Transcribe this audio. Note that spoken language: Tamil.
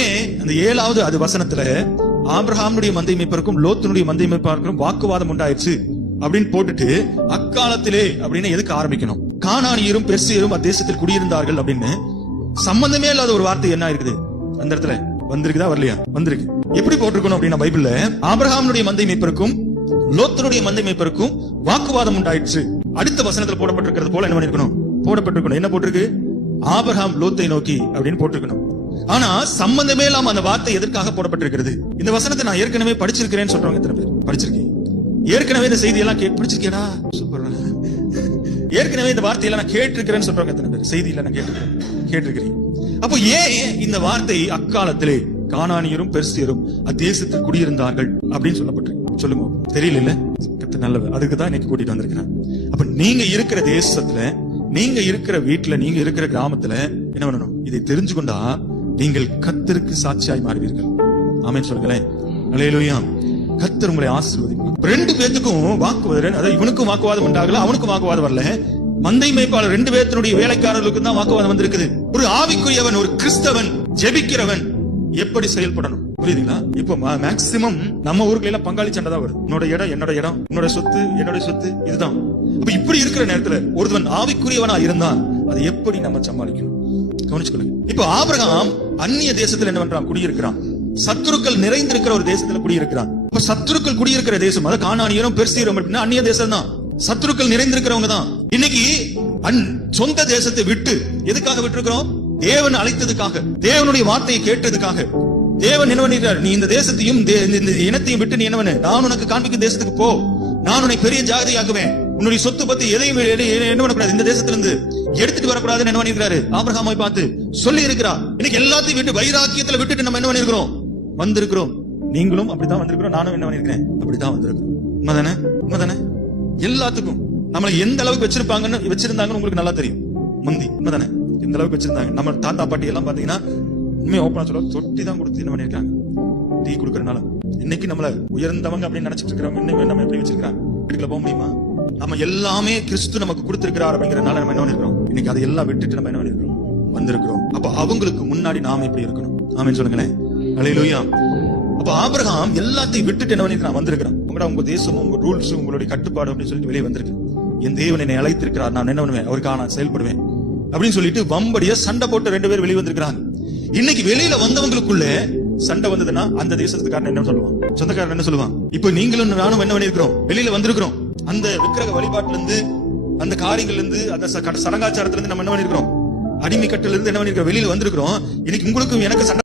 ஏன் அந்த 7வது அது வசனத்துல ஆபிரகாமுடைய மந்தை மேய்ப்பருக்கும் லோத்தினுடைய மந்தை மேய்ப்பருக்கும் வாக்குவாதம் உண்டாயிடுச்சு அப்படின்னு போட்டுட்டு அக்காலத்திலே அப்படின்னு எதுக்கு ஆரம்பிக்கணும்? கானானியரும் பெர்சியரும் அத்தேசத்தில் குடியிருந்தார்கள் அப்படின்னு சம்பந்தமே இல்லாத ஒரு வார்த்தை என்ன இருக்குது அந்த இடத்துல வந்திருக்குதா வரலையா? வந்திருக்கு. எப்படி போட்டிருக்கணும் அப்படின்னா பைபிள்ல ஆபிரகாமுடைய மந்தை மேய்ப்பருக்கும் லோத்தனுடைய மந்தை மேய்ப்பருக்கும் வாக்குவாதம் உண்டாயிடுச்சு. அடுத்த வசனத்துல போடப்பட்டிருக்கிறது போல என்ன பண்ணிருக்கணும்? போடப்பட்டிருக்கணும். என்ன போட்டிருக்கு? ஆபிரகாம் லோத்தை நோக்கி அப்படின்னு போட்டிருக்கணும். ஆனா சம்பந்தமே இல்லாம அந்த வார்த்தை எதற்காக போடப்பட்டிருக்கிறது? இந்த வசனத்தை நான் ஏற்கனவே படிச்சிருக்கிறேன்னு சொல்றவங்க எத்தனை பேர் படிச்சிருக்கீங்க? ஏற்கனவே இந்த செய்தி எல்லாம் படிச்சிருக்கேடா, சூப்பர். ஏற்கனவே இந்த வார்த்தையெல்லாம் நான் கேட்டிருக்கிறேன்னு சொல்றவங்க எத்தனை பேர்? செய்தியில நான் கேட்டிருக்கிறேன். அப்போ ஏன் இந்த வார்த்தை அக்காலத்திலே கானானியரும் பெர்சியரும் அத்தேசத்தில் குடியிருந்தார்கள் அப்படின்னு சொல்லப்பட்டிருக்கு? சொல்லுங்க. தெரியல. நல்லது. அதுக்கு தான் இன்னைக்கு கூட்டிட்டு வந்திருக்கிறேன். அப்ப நீங்க இருக்கிற தேசத்துல, நீங்க இருக்கிற வீட்டுல, நீங்க இருக்கிற கிராமத்துல என்ன பண்ணணும்? இதை தெரிஞ்சு கொண்டா நீங்கள் கர்த்தருக்கு சாட்சியாய் மாறுவீர்கள். ஆமென் சொல்லுங்களேன். அல்லேலூயா. கர்த்தர் உங்களை ஆசீர்வதிப்பார். 2 பேத்துக்கும் வாக்குவாதம், அதாவது இவனுக்கும் வாக்குவாதம் உண்டாகல, அவனுக்கும் வாக்குவாதம் வரல. மந்தை மேய்ப்பாளர் 2 பேருடைய வேலைக்காரர்களுக்கு தான் வாக்குவாதம் வந்திருக்குது. ஒரு ஆவிக்குரியவன், ஒரு கிறிஸ்தவன், ஜெபிக்கிறவன் எப்படி செயல்படணும்? புரியுதுங்களா? இப்போ மேக்சிமம் நம்ம ஊருக்கு எல்லாம் பங்காளி சண்டை தான் வருது. உன்னோட இடம் என்னோட இடம், உன்னோட சொத்து என்னோட சொத்து, இதுதான். அப்ப இப்படி இருக்கிற நேரத்துல ஒருவன் ஆவிக்குரியவனா இருந்தா அதை எப்படி நம்ம சமாளிக்கணும்? கவனிச்சுக்கொள்ளுங்க. இப்போ ஆபிரகாம் அந்நிய தேசத்துல என்ன பண்றான்? குடியிருக்கிறான். சத்துருக்கள் நிறைந்திருக்கிற ஒரு தேசத்துல குடியிருக்கிறான். இப்ப சத்துருக்கள் குடியிருக்கிற தேசம், அதாவது கானானியரும் பெர்சியரும் அப்படின்னா அந்நிய தேசம் தான். சத்துருக்கள் நிறைந்திருக்கிறவங்க தான். இன்னைக்கு சொந்த தேசத்தை விட்டு எதுக்காக விட்டுருக்கிறோம்? தேவன் அழைத்ததுக்காக, தேவனுடைய வார்த்தையை கேட்டதுக்காக. தேவன் என்ன பண்ணிட்டார்? நீ இந்த தேசத்தையும் இந்த இனத்தையும் விட்டு நீ என்ன பண்ணு, நான் உனக்கு காண்பிக்கும் தேசத்துக்கு போ, நான் உன்னை பெரிய ஜாதியாக்குவேன், உன்னுடைய சொத்து பத்தி எதையும் என்ன பண்ணக்கூடாது, இந்த தேசத்திலிருந்து எடுத்துட்டு வரக்கூடாதுன்னு என்ன பண்ணிருக்காரு? ஆபிரகாமை பார்த்து சொல்லி இருக்கிறார். இன்னைக்கு எல்லாத்தையும் விட்டு வைராக்கியத்துல விட்டுட்டு நம்ம என்ன பண்ணிருக்கிறோம்? வந்திருக்கிறோம். நீங்களும் அப்படித்தான் வந்திருக்கிறோம், நானும் என்ன பண்ணிருக்கிறேன்? அப்படித்தான் வந்திருக்கிறோம். உண்மைதானே? உண்மைதானே? எல்லாத்துக்கும் நம்மளை எந்த அளவுக்கு வச்சிருந்தாங்கன்னு உங்களுக்கு நல்லா தெரியும். முந்தி உண்மைதானே? எந்த அளவுக்கு வச்சிருந்தாங்க. நம்ம தாத்தா பாட்டி எல்லாம் பாத்தீங்கன்னா உண்மையை ஓப்பனா சொல்ல தொட்டி தான் கொடுத்து என்ன பண்ணிருக்காங்க? டீ கொடுக்கறதுனால. இன்னைக்கு நம்மள உயர்ந்தவங்க அப்படின்னு நினைச்சிட்டு இருக்கிறவங்க இன்னும் நம்ம எப்படி வச்சிருக்காங்க? வீட்டுக்குள்ள போக முடியுமா? நம்ம எல்லாமே கிறிஸ்து நமக்கு கொடுத்திருக்கிறார் அப்படிங்கறதுனால நம்ம என்ன பண்ணிருக்கிறோம்? இன்னைக்கு அதையெல்லாம் விட்டுட்டு நம்ம என்ன பண்ணிருக்கிறோம்? வந்திருக்கிறோம். அப்ப அவங்களுக்கு முன்னாடி நாம எப்படி இருக்கணும்? ஆமென் சொல்லுங்களேன். அல்லேலூயா. அப்ப ஆபிரகாம் எல்லாத்தையும் விட்டுட்டு என்ன பண்ணிருக்கான்? வந்திருக்கிறான். உங்க தேசம், உங்க ரூல்ஸ், உங்களுடைய கட்டுப்பாடு அப்படின்னு சொல்லிட்டு வெளியே வந்திருக்கு. என் தேவன் என்னை அழைத்திருக்கிறார், நான் என்ன பண்ணுவேன்? அவருக்காக நான் செயல்படுவேன் அப்படின்னு சொல்லிட்டு வம்படியா சண்டை போட்டு 2 பேர் வெளியே வந்திருக்கிறாங்க. இன்னைக்கு வெளியில வந்தவங்களுக்குள்ள சண்டை வந்ததுன்னா அந்த தேசத்துக்காரன் என்ன சொல்லுவான்? சொந்தக்காரன் என்ன சொல்லுவான்? இப்ப நீங்களும் நானும் என்ன பண்ணிருக்கிறோம்? வெளியில வந்திருக்கிறோம். அந்த விக்கிரக வழிபாட்டுல இருந்து, அந்த காரியங்கள்ல இருந்து, அந்த சடங்காச்சாரத்துல இருந்து நம்ம என்ன பண்ணிருக்கிறோம்? அடிமை கட்டில இருந்து என்ன பண்ணிருக்கிறோம்? வெளியில வந்திருக்கிறோம். இன்னைக்கு உங்களுக்கும் எனக்கு சண்டை